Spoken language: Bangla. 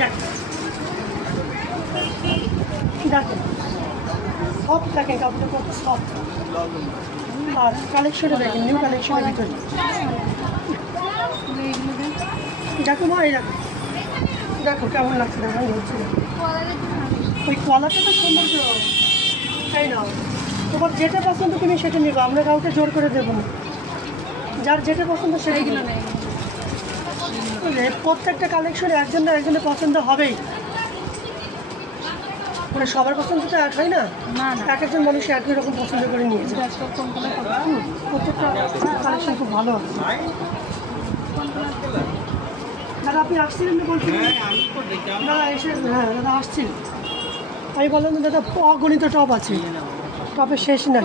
দেখেন সব দেখেন কাপড়টা কত সফট। আর কালেকশনে দেখেন নিউ কালেকশনের ভিতরে দেখো মা, এই দেখো দেখো কেমন লাগছে দেখো হচ্ছে ওই কলারটা তো সৌন্দর্য, তাই না? তোমার যেটা পছন্দ তুমি সেটা নেবে, আমরা কাউকে জোর করে দেবো না, যার যেটা পছন্দ সেটাগুলো নেই। প্রত্যেকটা কালেকশনে একজন না একজনের পছন্দ হবেই, মানে সবার পছন্দ তো এক হয় না, এক একজন মানুষ একই রকম পছন্দ করে নিয়েছে। প্রত্যেকটা কালেকশন খুব ভালো আছে। দাদা আপনি আসছিলেন না বলছিলেন? দাদা এসে হ্যাঁ দাদা আসছিলেন, আমি বললাম দাদা অগণিত টপ আছে, টপের শেষ নাই।